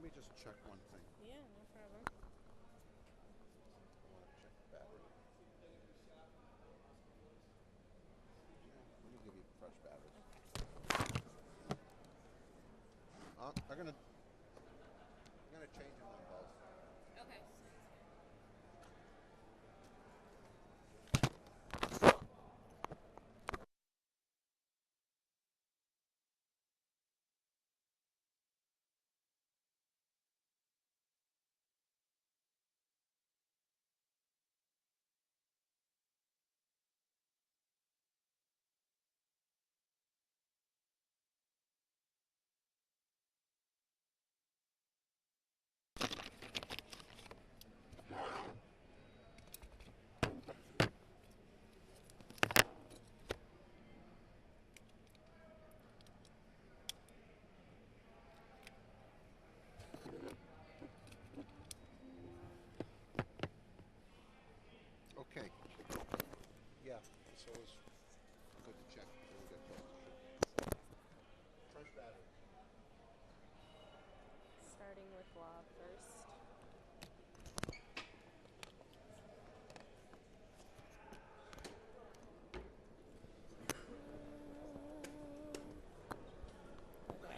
Let me just check one thing. Yeah, no problem. I want to check the battery. Let me give you fresh batteries. I'm gonna change them on both. Okay. Okay. Yeah. So it's good to check. Really good. Fresh battery. Starting with lob first. Okay.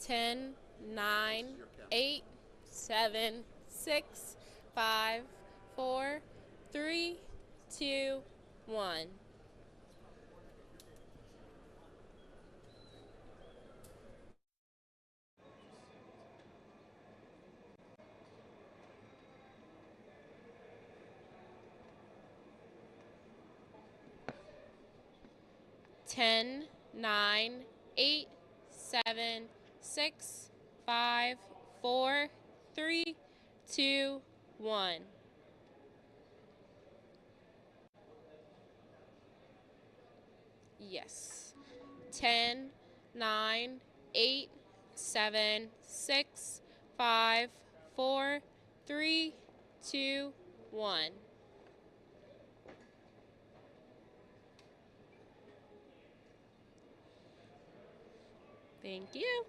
10, This 9, is your count. 8, 7, 6, 5, 4, 3, 2, 1. Ten, 9, 8, 7, 6, 5, 4, 3, 2, 1. Yes. 10, 9, 8, 7, 6, 5, 4, 3, 2, 1. Thank you.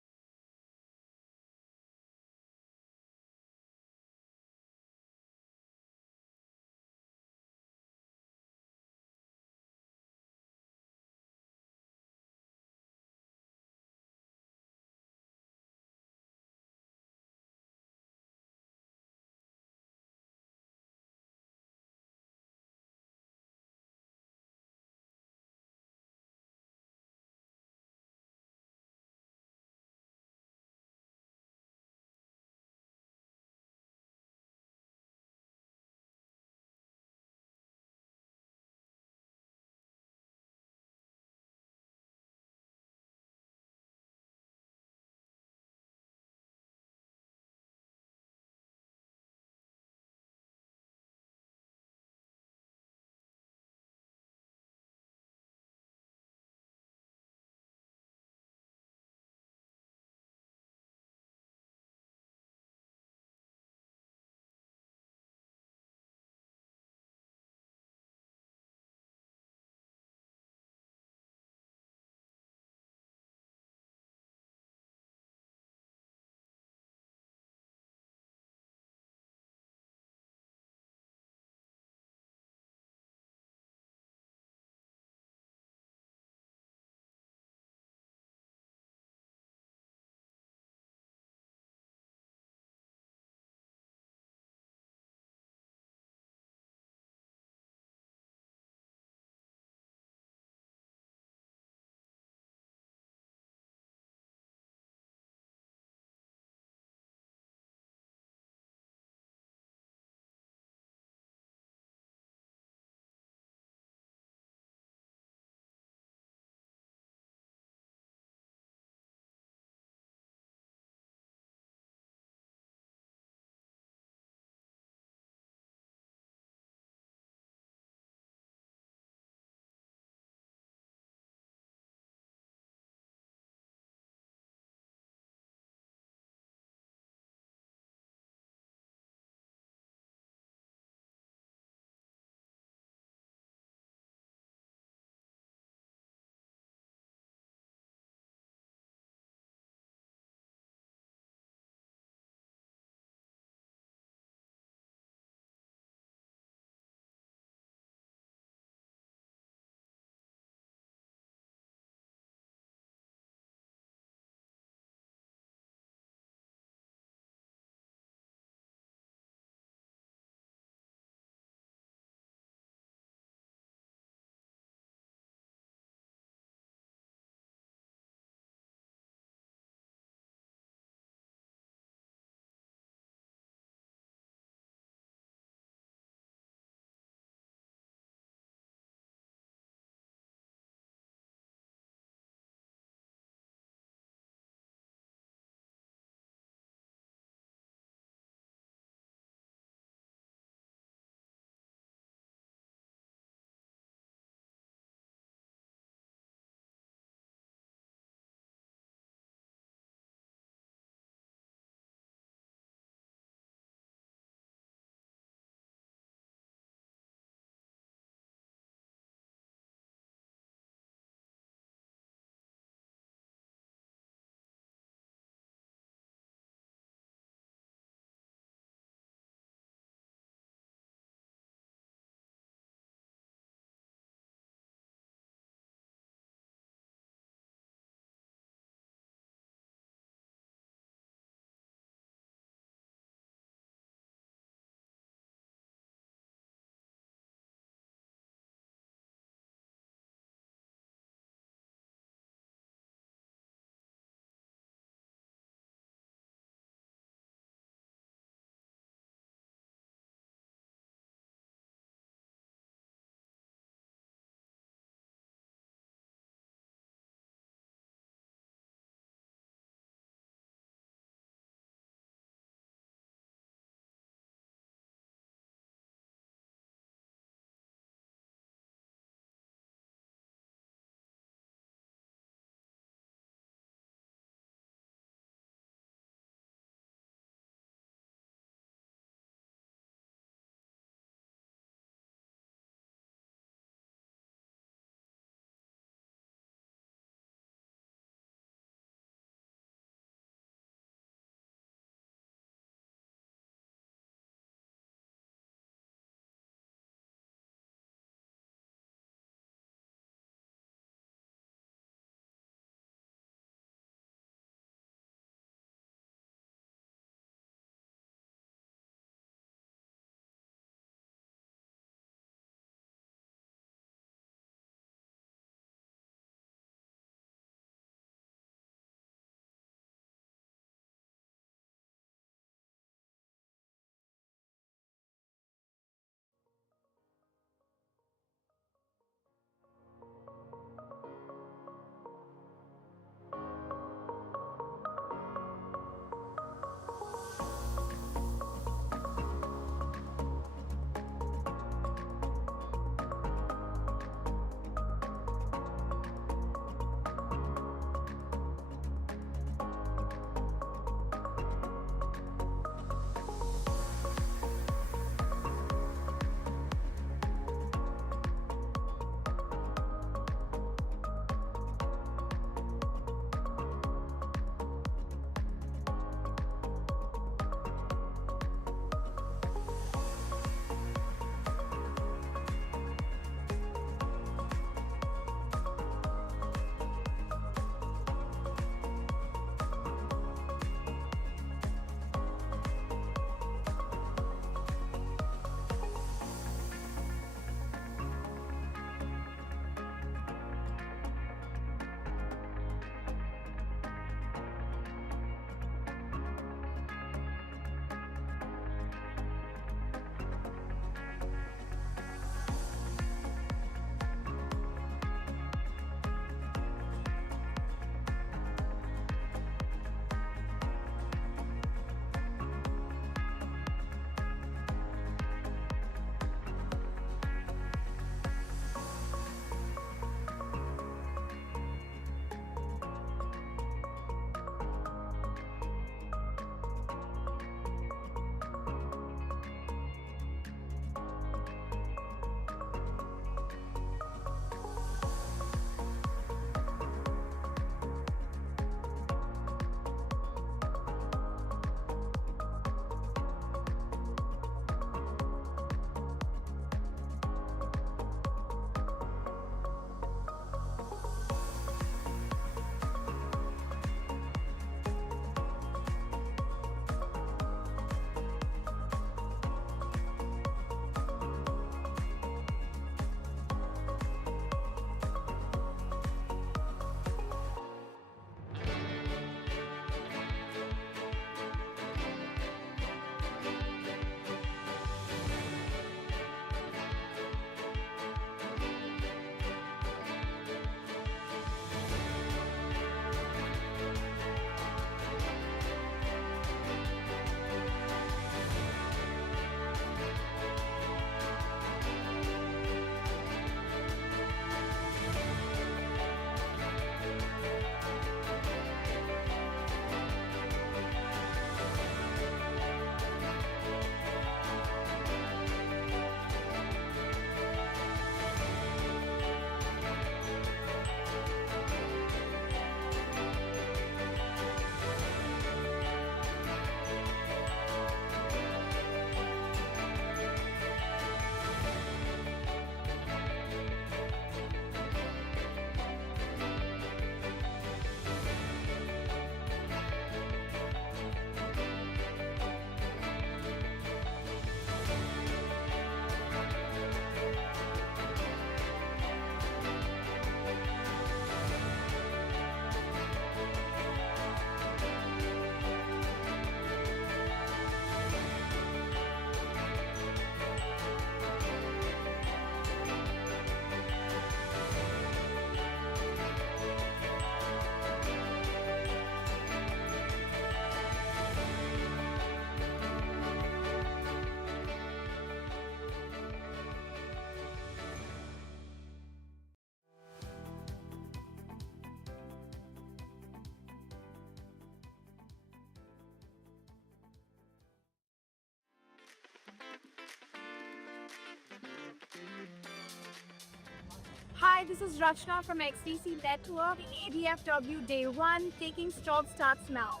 Hi, this is Rachna from XTC Network. ADFW Day 1, taking stock starts now.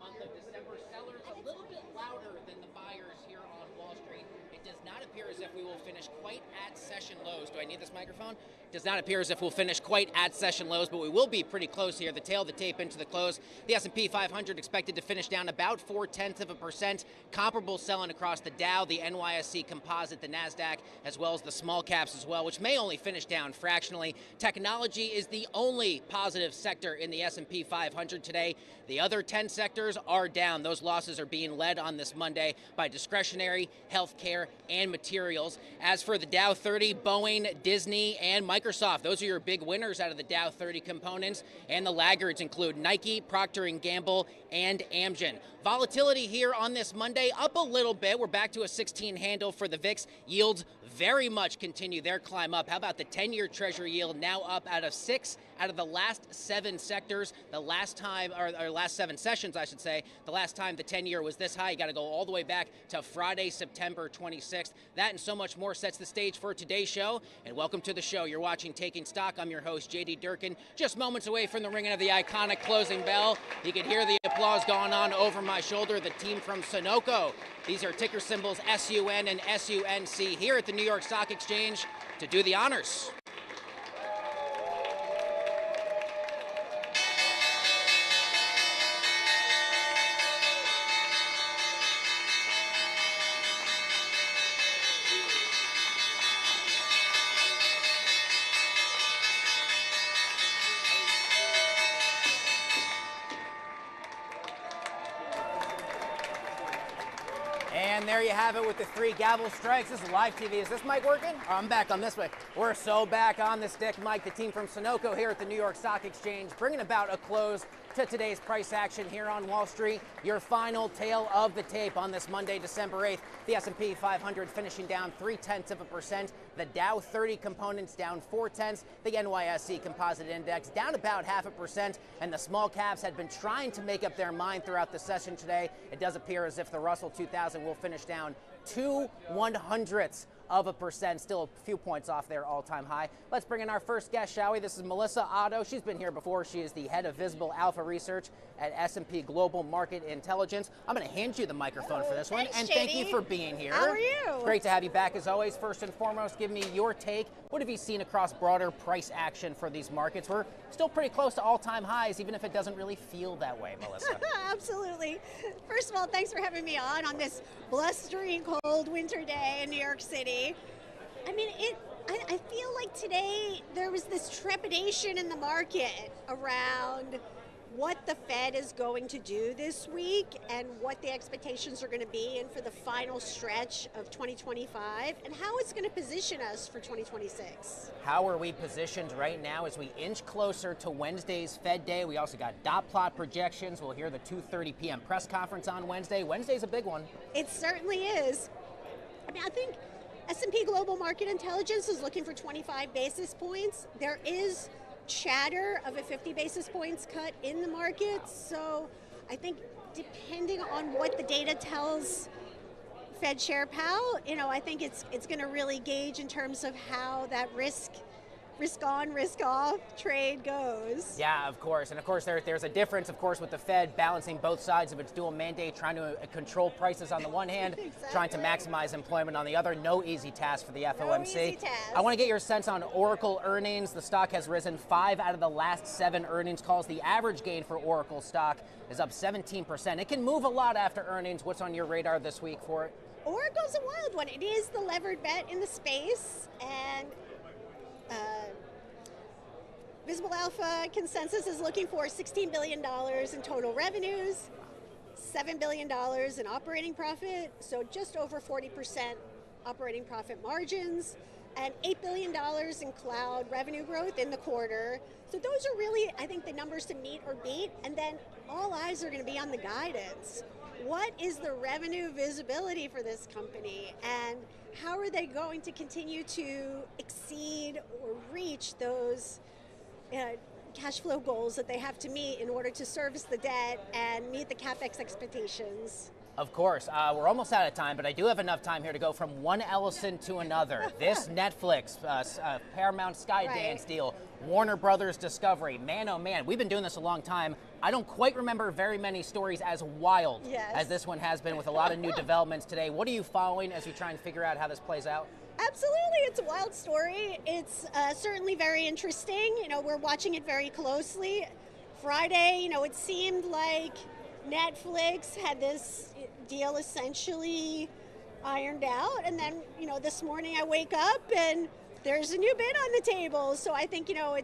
Month of December, sellers a little bit louder than the buyers here on Wall Street. It does not appear as if we will finish quite at session lows. Do I need this microphone? Does not appear as if we'll finish quite at session lows, but we will be pretty close here. The tail of the tape into the close. The S&P 500 expected to finish down about 0.4%. Comparable selling across the Dow, the NYSE Composite, the NASDAQ, as well as the small caps as well, which may only finish down fractionally. Technology is the only positive sector in the S&P 500 today. The other 10 sectors are down. Those losses are being led on this Monday by discretionary, healthcare, and materials. As for the Dow 30, Boeing, Disney, and Microsoft, those are your big winners out of the Dow 30 components, and the laggards include Nike, Procter & Gamble, and Amgen. Volatility here on this Monday up a little bit. We're back to a 16 handle for the VIX. Yields very much continue their climb up. How about the 10-year Treasury yield now up out of 6 out of the last 7 sectors? The last time, or last 7 sessions, I should say, the last time the 10-year was this high, you got to go all the way back to Friday, September 26th. That and so much more sets the stage for today's show. And welcome to the show. You're watching Taking Stock. I'm your host, JD Durkin. Just moments away from the ringing of the iconic closing bell. You can hear the applause going on over my shoulder. The team from Sunoco. These are ticker symbols SUN and SUNC here at the New York Stock Exchange to do the honors. And there you have it with the 3 gavel strikes. This is live TV. Is this mic working? Oh, I'm back on this way. We're so back on the stick, Mike. The team from Sunoco here at the New York Stock Exchange, bringing about a close to today's price action here on Wall Street. Your final tail of the tape on this Monday, December 8th. The S&P 500 finishing down 0.3%. The Dow 30 components down 0.4. The NYSE Composite Index down about 0.5%. And the small caps had been trying to make up their mind throughout the session today. It does appear as if the Russell 2000 will finish down 0.02%, still a few points off their all-time high. Let's bring in our first guest, shall we? This is Melissa Otto. She's been here before. She is the head of Visible Alpha Research at S&P Global Market Intelligence. I'm going to hand you the microphone for this one. Thanks, and JD. thank you for being here. How are you? Great to have you back as always. First and foremost, give me your take. What have you seen across broader price action for these markets? We're still pretty close to all-time highs, even if it doesn't really feel that way, Melissa. Absolutely. First of all, thanks for having me on this blustering cold winter day in New York City. I mean, I feel like today there was this trepidation in the market around what the Fed is going to do this week and what the expectations are going to be and for the final stretch of 2025 and how it's going to position us for 2026. How are we positioned right now as we inch closer to Wednesday's Fed Day? We also got dot plot projections. We'll hear the 2:30 p.m. press conference on Wednesday. Wednesday's a big one. It certainly is. I mean, I think S&P Global Market Intelligence is looking for 25 basis points. There is chatter of a 50 basis points cut in the market. So I think depending on what the data tells Fed Chair Powell, I think it's going to really gauge in terms of how that risk on, risk off trade goes. Yeah, of course. And of course, there's a difference, of course, with the Fed balancing both sides of its dual mandate, trying to control prices on the one hand, Exactly. trying to maximize employment on the other. No easy task for the FOMC. No easy task. I want to get your sense on Oracle earnings. The stock has risen 5 out of the last 7 earnings calls. The average gain for Oracle stock is up 17%. It can move a lot after earnings. What's on your radar this week for it? Oracle's a wild one. It is the levered bet in the space, and Visible Alpha consensus is looking for $16 billion in total revenues, $7 billion in operating profit, so just over 40% operating profit margins, and $8 billion in cloud revenue growth in the quarter. So those are really, I think, the numbers to meet or beat, and then all eyes are going to be on the guidance. What is the revenue visibility for this company, and how are they going to continue to exceed or reach those cash flow goals that they have to meet in order to service the debt and meet the CapEx expectations. Of course. We're almost out of time, but I do have enough time here to go from one Ellison to another. This Netflix, Paramount Skydance deal, Warner Brothers Discovery. Man, oh man, we've been doing this a long time. I don't quite remember very many stories as wild as this one has been, with a lot of new developments today. What are you following as you try and figure out how this plays out? Absolutely, it's a wild story. It's certainly very interesting. You know, we're watching it very closely. Friday, you know, it seemed like Netflix had this deal essentially ironed out, and then, you know, this morning I wake up and there's a new bid on the table. So I think, you know,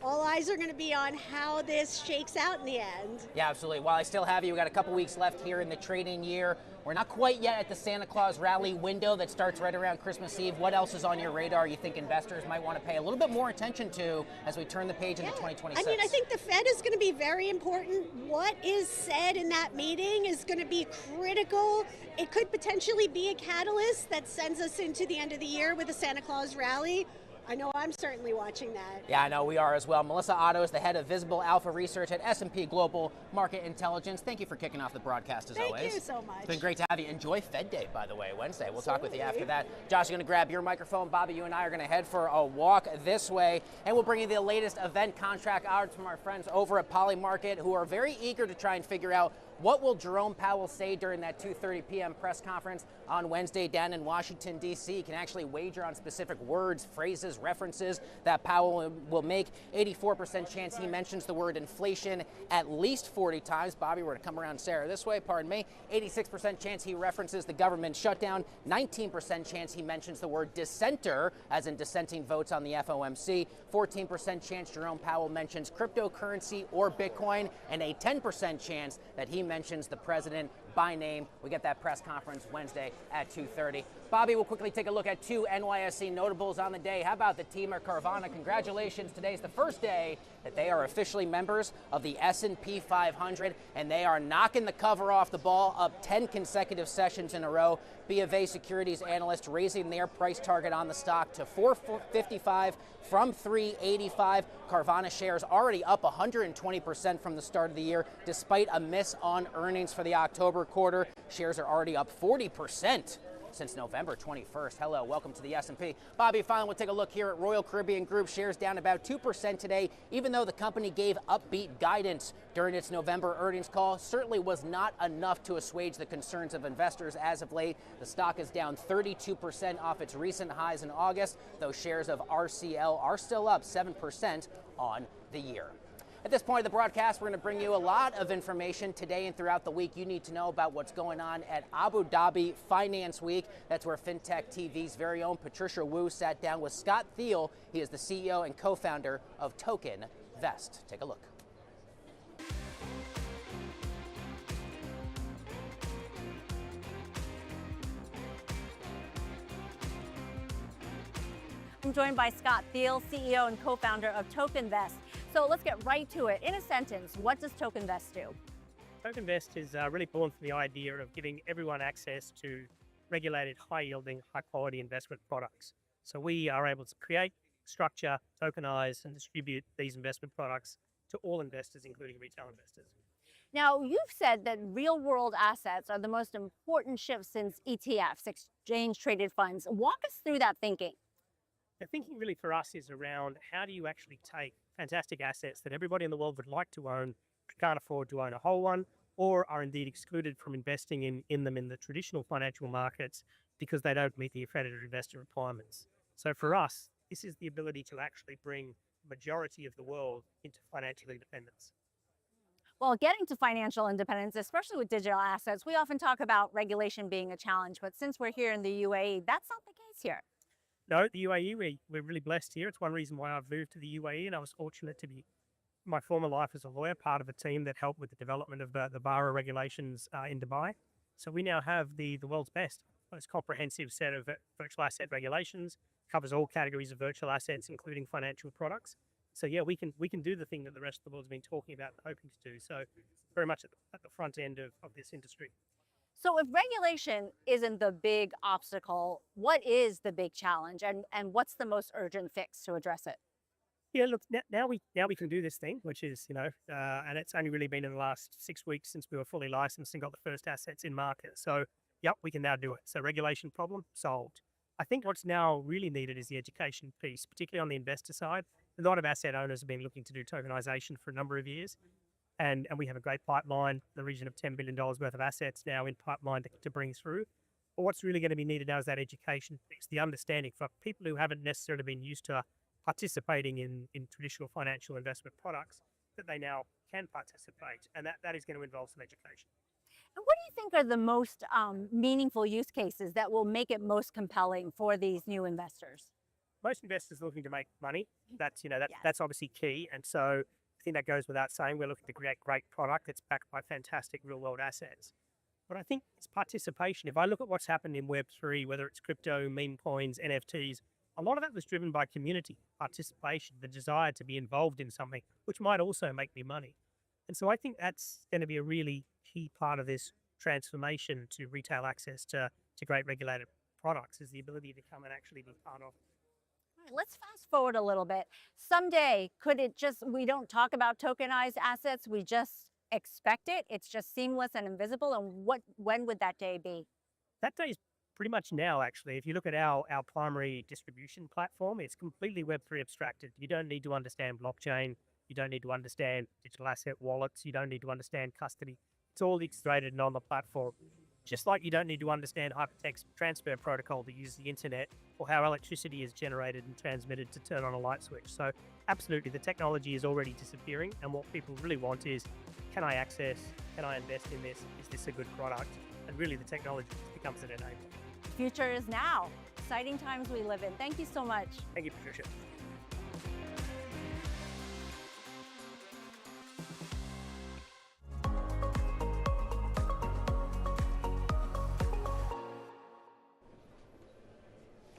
all eyes are going to be on how this shakes out in the end. Yeah, absolutely. While I still have you, we got a couple weeks left here in the trading year. We're not quite yet at the Santa Claus rally window that starts right around Christmas Eve. What else is on your radar you think investors might want to pay a little bit more attention to as we turn the page into 2026? I mean, I think the Fed is going to be very important. What is said in that meeting is going to be critical. It could potentially be a catalyst that sends us into the end of the year with a Santa Claus rally. I know I'm certainly watching that. Yeah, I know we are as well. Melissa Otto is the head of Visible Alpha Research at S&P Global Market Intelligence. Thank you for kicking off the broadcast as always. Thank you so much. It's been great to have you. Enjoy Fed Day, by the way, Wednesday. We'll talk with you after that. Josh, you're going to grab your microphone. Bobby, you and I are going to head for a walk this way, and we'll bring you the latest event contract hours from our friends over at Polymarket, who are very eager to try and figure out what will Jerome Powell say during that 2:30 p.m. press conference on Wednesday down in Washington, D.C. You can actually wager on specific words, phrases, references that Powell will make. 84% chance he mentions the word inflation at least 40 times. Bobby, we're going to come around Sarah this way, pardon me. 86% chance he references the government shutdown. 19% chance he mentions the word dissenter, as in dissenting votes on the FOMC. 14% chance Jerome Powell mentions cryptocurrency or Bitcoin, and a 10% chance that he mentions the president by name. We get that press conference Wednesday at 2:30. Bobby, we'll quickly take a look at two NYSE notables on the day. How about the team at Carvana? Congratulations. Today's the first day that they are officially members of the S&P 500, and they are knocking the cover off the ball, up 10 consecutive sessions in a row. BofA Securities analysts raising their price target on the stock to $455 from $385. Carvana shares already up 120% from the start of the year, despite a miss on earnings for the October quarter. Shares are already up 40% since November 21st. Hello, welcome to the S&P. Bobby, finally, we'll take a look here at Royal Caribbean Group. Shares down about 2% today, even though the company gave upbeat guidance during its November earnings call. Certainly was not enough to assuage the concerns of investors as of late. The stock is down 32% off its recent highs in August, though shares of RCL are still up 7% on the year. At this point of the broadcast, we're going to bring you a lot of information today and throughout the week you need to know about what's going on at Abu Dhabi Finance Week. That's where FinTech TV's very own Patricia Wu sat down with Scott Thiel. He is the CEO and co-founder of Token Vest. Take a look. I'm joined by Scott Thiel, CEO and co-founder of Token Vest. So let's get right to it. In a sentence, what does Token Vest do? Token Vest is really born from the idea of giving everyone access to regulated, high-yielding, high-quality investment products. So we are able to create, structure, tokenize, and distribute these investment products to all investors, including retail investors. Now, you've said that real-world assets are the most important shift since ETFs, exchange-traded funds. Walk us through that thinking. The thinking really for us is around how do you actually take fantastic assets that everybody in the world would like to own, but can't afford to own a whole one, or are indeed excluded from investing in them in the traditional financial markets because they don't meet the accredited investor requirements. So for us, this is the ability to actually bring the majority of the world into financial independence. Well, getting to financial independence, especially with digital assets, we often talk about regulation being a challenge, but since we're here in the UAE, that's not the case here. No, the UAE, we're really blessed here. It's one reason why I've moved to the UAE, and I was fortunate to be, my former life as a lawyer, part of a team that helped with the development of the BARA regulations in Dubai. So we now have the world's best, most comprehensive set of virtual asset regulations, covers all categories of virtual assets, including financial products. So yeah, we can do the thing that the rest of the world's been talking about and hoping to do. So very much at the front end of this industry. So if regulation isn't the big obstacle, what is the big challenge and what's the most urgent fix to address it? Yeah, look, now we can do this thing, which is, and it's only really been in the last 6 weeks since we were fully licensed and got the first assets in market. So, yep, we can now do it. So, regulation problem solved. I think what's now really needed is the education piece, particularly on the investor side. A lot of asset owners have been looking to do tokenization for a number of years, and we have a great pipeline, in the region of $10 billion worth of assets now in pipeline to bring through. But what's really going to be needed now is that education piece, the understanding for people who haven't necessarily been used to participating in traditional financial investment products, that they now can participate. And that is going to involve some education. And what do you think are the most meaningful use cases that will make it most compelling for these new investors? Most investors are looking to make money. That's, Yes. that's obviously key. And so I think that goes without saying. We're looking to create great product that's backed by fantastic real world assets. But I think it's participation. If I look at what's happened in Web3, whether it's crypto, meme coins, NFTs, a lot of that was driven by community participation, the desire to be involved in something, which might also make me money. And so I think that's going to be a really key part of this transformation to retail access to great regulated products, is the ability to come and actually be part of. All right, let's fast forward a little bit. Someday, we don't talk about tokenized assets, we just expect it, it's just seamless and invisible, and when would that day be? That day is pretty much now, actually. If you look at our primary distribution platform, it's completely Web3 abstracted. You don't need to understand blockchain. You don't need to understand digital asset wallets. You don't need to understand custody. It's all integrated and on the platform. Just like you don't need to understand hypertext transfer protocol to use the internet, or how electricity is generated and transmitted to turn on a light switch. So absolutely, the technology is already disappearing. And what people really want is, can I access, can I invest in this? Is this a good product? And really the technology becomes an enabler. Future is now. Exciting times we live in. Thank you so much. Thank you, Patricia.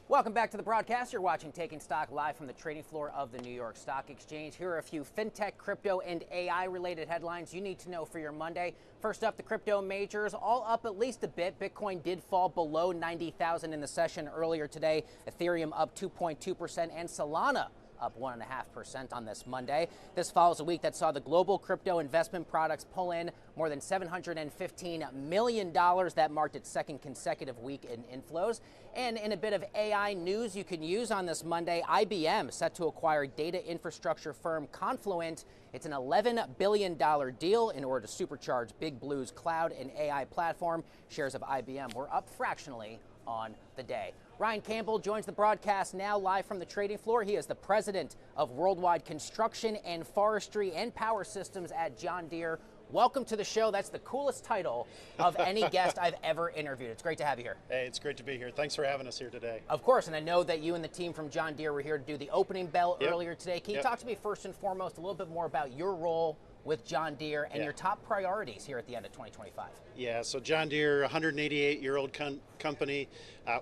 Welcome back to the broadcast. You're watching Taking Stock live from the trading floor of the New York Stock Exchange. Here are a few fintech, crypto, and AI related headlines you need to know for your Monday. First up, the crypto majors all up at least a bit. Bitcoin did fall below 90,000 in the session earlier today. Ethereum up 2.2% and Solana up 1.5% on this Monday. This follows a week that saw the global crypto investment products pull in more than $715 million. That marked its second consecutive week in inflows. And in a bit of AI news you can use on this Monday, IBM set to acquire data infrastructure firm Confluent. It's an $11 billion deal in order to supercharge Big Blue's cloud and AI platform. Shares of IBM were up fractionally on the day. Ryan Campbell joins the broadcast now live from the trading floor. He is the president of Worldwide Construction and Forestry and Power Systems at John Deere. Welcome to the show. That's the coolest title of any guest I've ever interviewed. It's great to have you here. Hey, it's great to be here. Thanks for having us here today. Of course, and I know that you and the team from John Deere were here to do the opening bell earlier today. Can you talk to me first and foremost a little bit more about your role with John Deere and your top priorities here at the end of 2025? Yeah, so John Deere, 188-year-old company.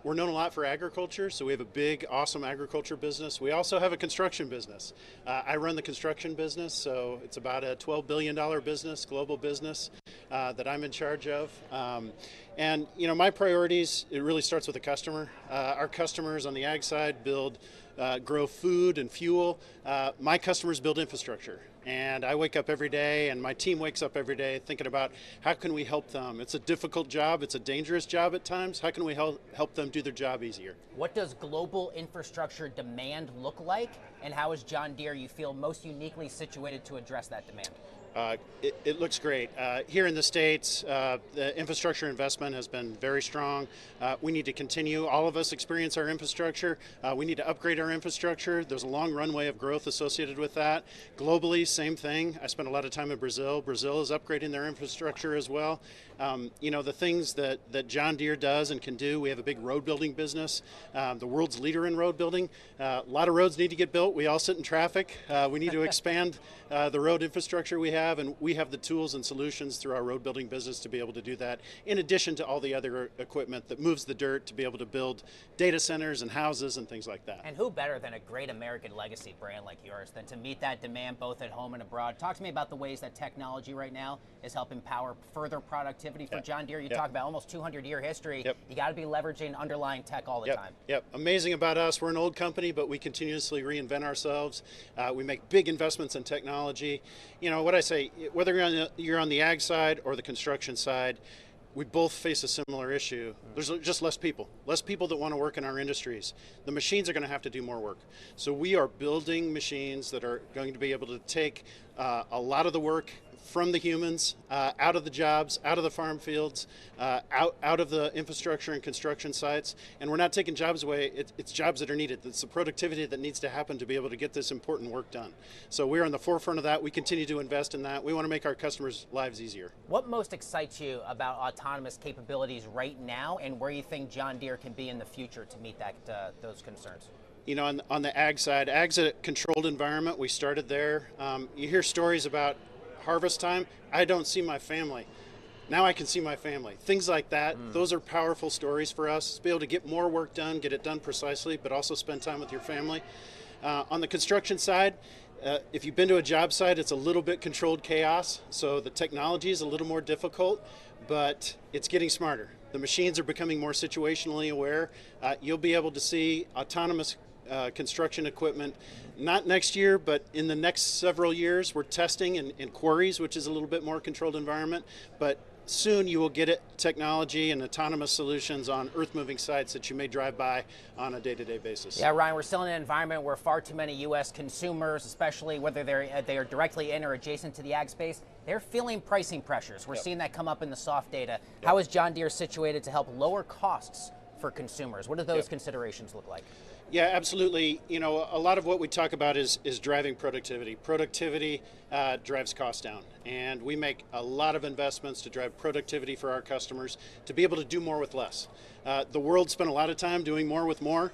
We're known a lot for agriculture, so we have a big, awesome agriculture business. We also have a construction business. I run the construction business, so it's about a $12 billion business, global business that I'm in charge of. And my priorities, it really starts with the customer. Our customers on the ag side grow food and fuel. My customers build infrastructure. And I wake up every day, and my team wakes up every day thinking about how can we help them. It's a difficult job. It's a dangerous job at times. How can we help them do their job easier? What does global infrastructure demand look like, and how is John Deere, you feel, most uniquely situated to address that demand? It looks great. Here in the States, the infrastructure investment has been very strong. We need to continue. All of us experience our infrastructure. We need to upgrade our infrastructure. There's a long runway of growth associated with that. Globally, same thing. I spent a lot of time in Brazil. Brazil is upgrading their infrastructure as well. The things that John Deere does and can do, we have a big road building business, the world's leader in road building. A lot of roads need to get built. We all sit in traffic. We need to expand the road infrastructure we have. have, and we have the tools and solutions through our road building business to be able to do that, in addition to all the other equipment that moves the dirt to be able to build data centers and houses and things like that. And who better than a great American legacy brand like yours than to meet that demand both at home and abroad? Talk to me about the ways that technology right now is helping power further productivity for John Deere. You talk about almost 200-year history. You got to be leveraging underlying tech all the time. Amazing about us. We're an old company, but we continuously reinvent ourselves. We make big investments in technology. You know what I say, whether you're on the ag side or the construction side, we both face a similar issue. There's just less people that want to work in our industries. The machines are going to have to do more work. So we are building machines that are going to be able to take a lot of the work from the humans, out of the jobs, out of the farm fields, out of the infrastructure and construction sites. And we're not taking jobs away, it's jobs that are needed. It's the productivity that needs to happen to be able to get this important work done. So we're on the forefront of that. We continue to invest in that. We want to make our customers' lives easier. What most excites you about autonomous capabilities right now, and where you think John Deere can be in the future to meet those concerns? You know, on the ag side, ag's a controlled environment. We started there. You hear stories about harvest time, I don't see my family. Now I can see my family. Things like that, those are powerful stories for us. To be able to get more work done, get it done precisely, but also spend time with your family. On the construction side, if you've been to a job site, it's a little bit controlled chaos, so the technology is a little more difficult, but it's getting smarter. The machines are becoming more situationally aware. You'll be able to see autonomous construction equipment, not next year, but in the next several years. We're testing in quarries, which is a little bit more controlled environment, but soon you will get it, technology and autonomous solutions on earth-moving sites that you may drive by on a day-to-day basis. Yeah, Ryan, we're still in an environment where far too many U.S. consumers, especially whether they are directly in or adjacent to the ag space, they're feeling pricing pressures. We're seeing that come up in the soft data. How is John Deere situated to help lower costs for consumers? What do those considerations look like? Yeah, absolutely. You know, a lot of what we talk about is driving productivity. Productivity drives costs down, and we make a lot of investments to drive productivity for our customers to be able to do more with less. The world spent a lot of time doing more with more.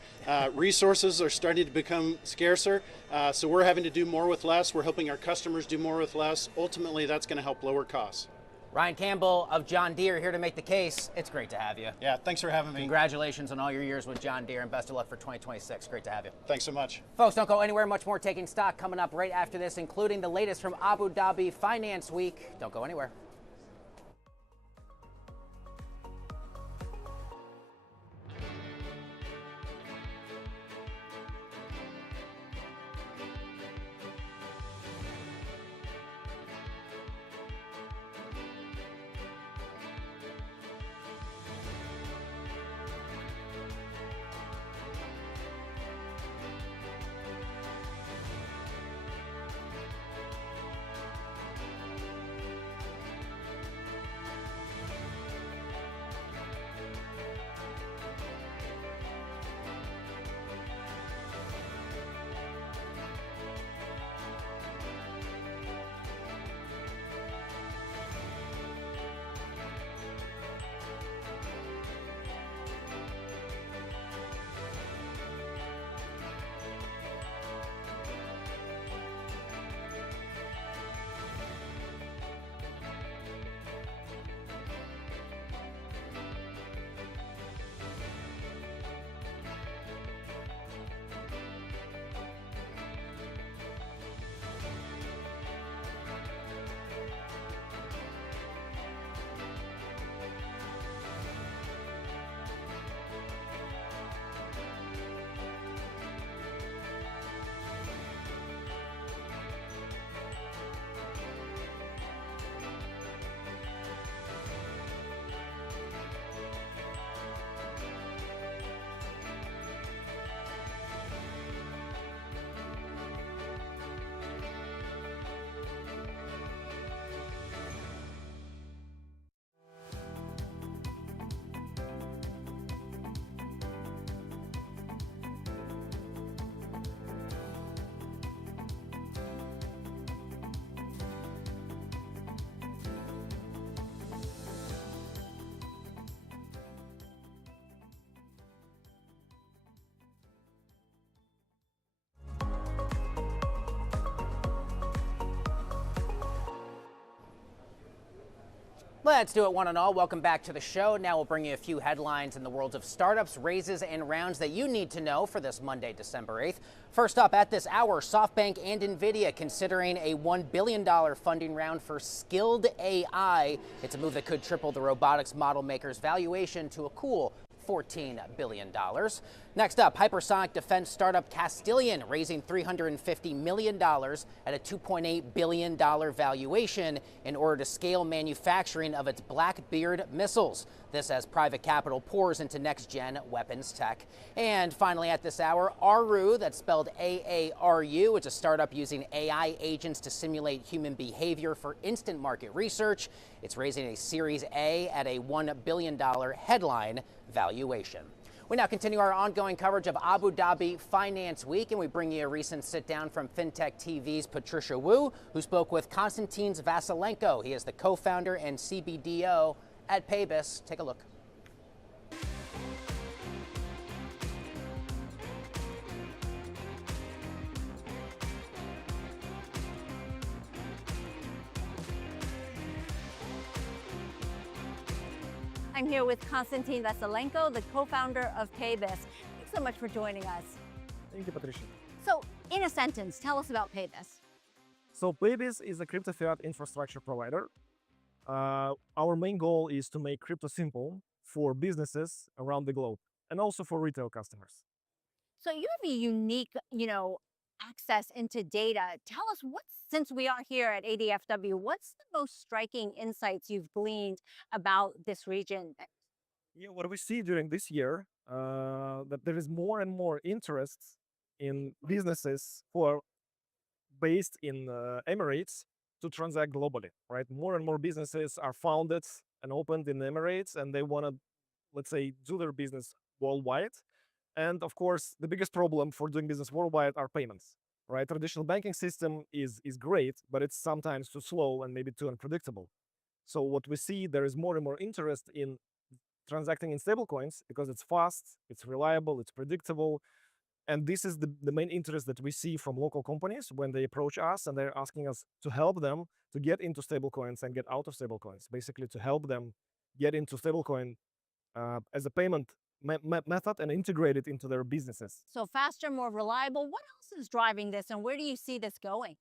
Resources are starting to become scarcer, so we're having to do more with less. We're helping our customers do more with less. Ultimately, that's going to help lower costs. Ryan Campbell of John Deere here to make the case. It's great to have you. Yeah, thanks for having me. Congratulations on all your years with John Deere, and best of luck for 2026. Great to have you. Thanks so much. Folks, don't go anywhere. Much more Taking Stock coming up right after this, including the latest from Abu Dhabi Finance Week. Don't go anywhere. Let's do it, one and all. Welcome back to the show. Now we'll bring you a few headlines in the world of startups, raises, and rounds that you need to know for this Monday, December 8th. First up at this hour, SoftBank and NVIDIA considering a $1 billion funding round for Skilled AI. It's a move that could triple the robotics model maker's valuation to a cool $14 billion. Next up, hypersonic defense startup Castilian raising $350 million at a $2.8 billion valuation in order to scale manufacturing of its Blackbeard missiles. This as private capital pours into next-gen weapons tech. And finally at this hour, Aru, that's spelled A-A-R-U. It's a startup using AI agents to simulate human behavior for instant market research. It's raising a Series A at a $1 billion headline valuation. We now continue our ongoing coverage of Abu Dhabi Finance Week, and we bring you a recent sit-down from FinTech TV's Patricia Wu, who spoke with Konstantin Vasilenko. He is the co-founder and CBDO at Paybis. Take a look. I'm here with Konstantin Vasilenko, the co-founder of Paybis. Thanks so much for joining us. Thank you, Patricia. So, in a sentence, tell us about Paybis. So Paybis is a crypto fiat infrastructure provider. Our main goal is to make crypto simple for businesses around the globe and also for retail customers. So you have a unique, access into data. Tell us since we are here at ADFW, what's the most striking insights you've gleaned about this region? Yeah, what we see during this year, that there is more and more interest in businesses who are based in Emirates to transact globally, right? More and more businesses are founded and opened in Emirates, and they want to, let's say, do their business worldwide. And of course, the biggest problem for doing business worldwide are payments, right? Traditional banking system is great, but it's sometimes too slow and maybe too unpredictable. So what we see, there is more and more interest in transacting in stablecoins because it's fast, it's reliable, it's predictable. And this is the main interest that we see from local companies when they approach us and they're asking us to help them to get into stablecoins and get out of stablecoins, basically to help them get into stablecoin as a payment method and integrate it into their businesses. So faster, more reliable. What else is driving this and where do you see this going?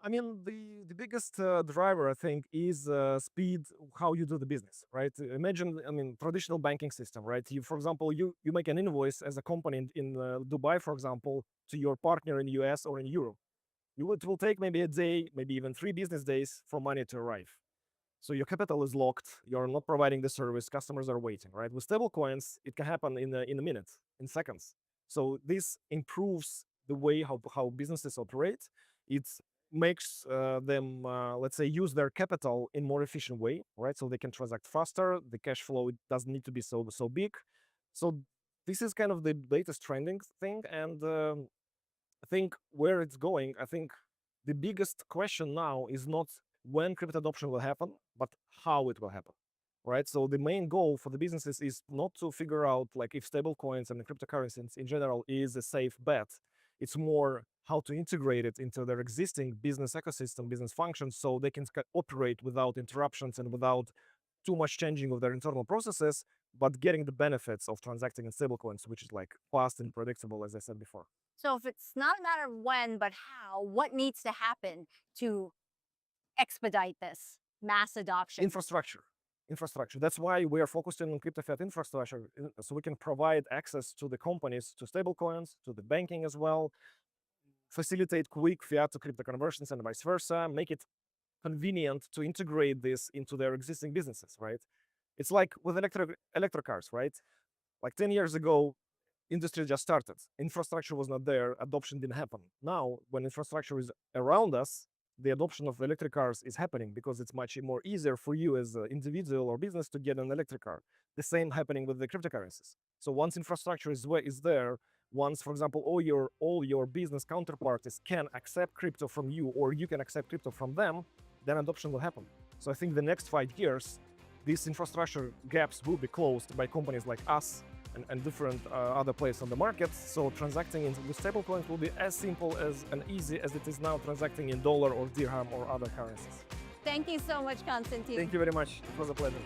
I mean, the biggest driver, I think, is speed, how you do the business, right? Imagine, traditional banking system, right? For example, you make an invoice as a company in Dubai, for example, to your partner in the US or in Europe. It will take maybe a day, maybe even 3 business days for money to arrive. So your capital is locked, you're not providing the service, customers are waiting, right? With stablecoins, it can happen in a minute, in seconds. So this improves the way how businesses operate. It makes them, let's say, use their capital in more efficient way, right? So they can transact faster, the cash flow, it doesn't need to be so big. So this is kind of the latest trending thing. And I think where it's going, I think the biggest question now is not when crypto adoption will happen, but how it will happen, right? So the main goal for the businesses is not to figure out like if stablecoins and cryptocurrencies in general is a safe bet. It's more how to integrate it into their existing business ecosystem, business functions, so they can operate without interruptions and without too much changing of their internal processes, but getting the benefits of transacting in stablecoins, which is like fast and predictable, as I said before. So if it's not a matter of when, but how, what needs to happen to expedite this mass adoption? Infrastructure. That's why we are focusing on crypto fiat infrastructure, so we can provide access to the companies, to stablecoins, to the banking as well, facilitate quick fiat to crypto conversions and vice versa, make it convenient to integrate this into their existing businesses, right? It's like with electric cars, right? Like 10 years ago, industry just started. Infrastructure was not there, adoption didn't happen. Now, when infrastructure is around us, the adoption of electric cars is happening because it's much more easier for you as an individual or business to get an electric car. The same happening with the cryptocurrencies. So once infrastructure is there, once, for example, all your business counterparties can accept crypto from you or you can accept crypto from them, then adoption will happen. So I think the next 5 years, these infrastructure gaps will be closed by companies like us and different other players on the market. So transacting with stablecoins will be as simple as and easy as it is now transacting in dollar or dirham or other currencies. Thank you so much, Konstantin. Thank you very much. It was a pleasure.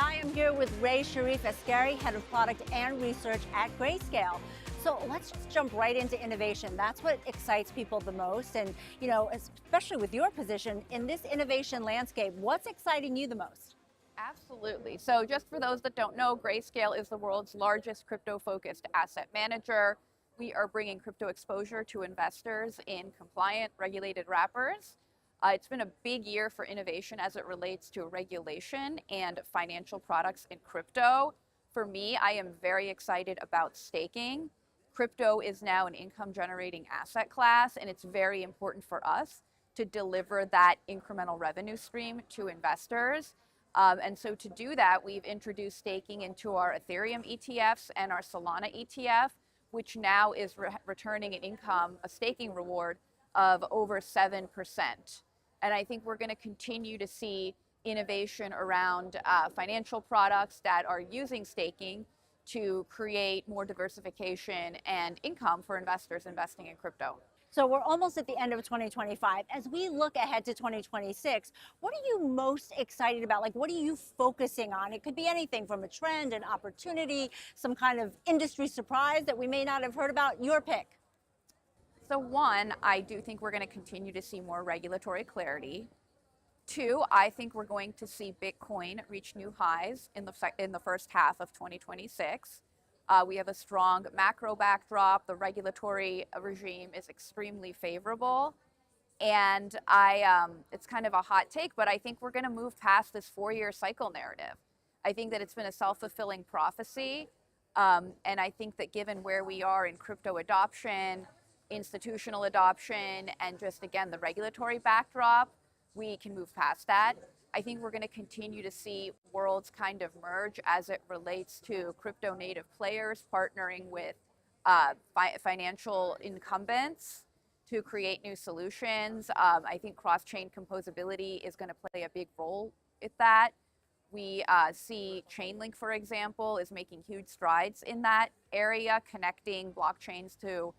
I am here with Ray Sharif Askari, Head of Product and Research at Grayscale. So let's just jump right into innovation. That's what excites people the most. And, you know, especially with your position in this innovation landscape, what's exciting you the most? Absolutely. So just for those that don't know, Grayscale is the world's largest crypto-focused asset manager. We are bringing crypto exposure to investors in compliant, regulated wrappers. It's been a big year for innovation as it relates to regulation and financial products in crypto. For me, I am very excited about staking. Crypto is now an income-generating asset class, and it's very important for us to deliver that incremental revenue stream to investors. And so to do that, we've introduced staking into our Ethereum ETFs and our Solana ETF, which now is returning an income, a staking reward of over 7%. And I think we're going to continue to see innovation around financial products that are using staking to create more diversification and income for investors investing in crypto. So we're almost at the end of 2025. As we look ahead to 2026, what are you most excited about? Like, what are you focusing on? It could be anything from a trend, an opportunity, some kind of industry surprise that we may not have heard about. Your pick. So one, I do think we're going to continue to see more regulatory clarity. Two, I think we're going to see Bitcoin reach new highs in the first half of 2026. We have a strong macro backdrop. The regulatory regime is extremely favorable. And it's kind of a hot take, but I think we're going to move past this 4-year cycle narrative. I think that it's been a self-fulfilling prophecy. And I think that given where we are in crypto adoption, institutional adoption, and just, again, the regulatory backdrop, we can move past that. I think we're going to continue to see worlds kind of merge as it relates to crypto native players partnering with financial incumbents to create new solutions. I think cross-chain composability is going to play a big role with that. We see Chainlink, for example, is making huge strides in that area, connecting blockchains to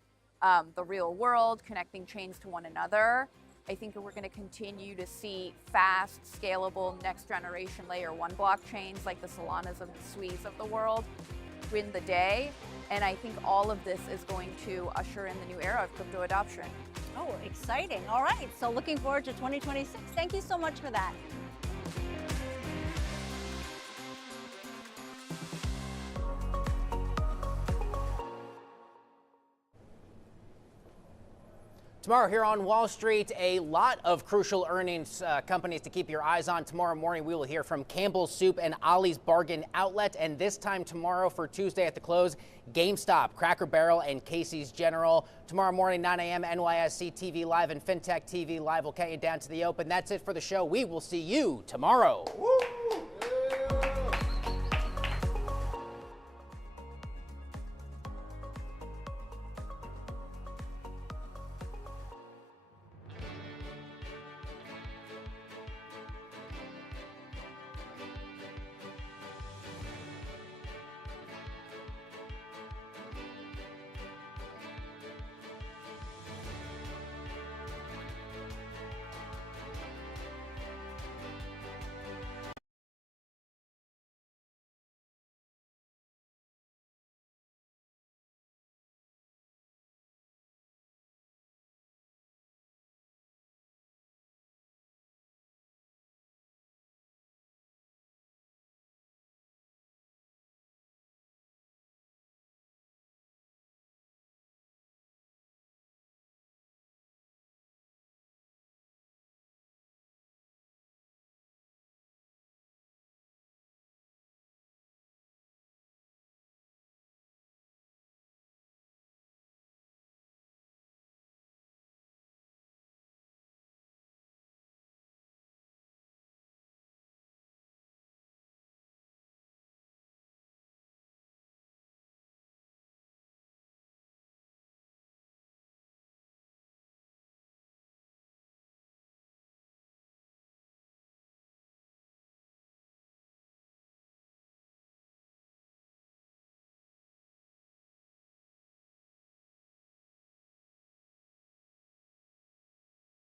the real world, connecting chains to one another. I think we're going to continue to see fast, scalable, next-generation layer 1 blockchains like the Solanas and the Suis of the world win the day. And I think all of this is going to usher in the new era of crypto adoption. Oh, exciting. All right. So looking forward to 2026. Thank you so much for that. Tomorrow here on Wall Street, a lot of crucial earnings companies to keep your eyes on. Tomorrow morning, we will hear from Campbell's Soup and Ollie's Bargain Outlet. And this time tomorrow for Tuesday at the close, GameStop, Cracker Barrel, and Casey's General. Tomorrow morning, 9 a.m., NYSC TV Live and FinTech TV Live will count you down to the open. That's it for the show. We will see you tomorrow. Woo!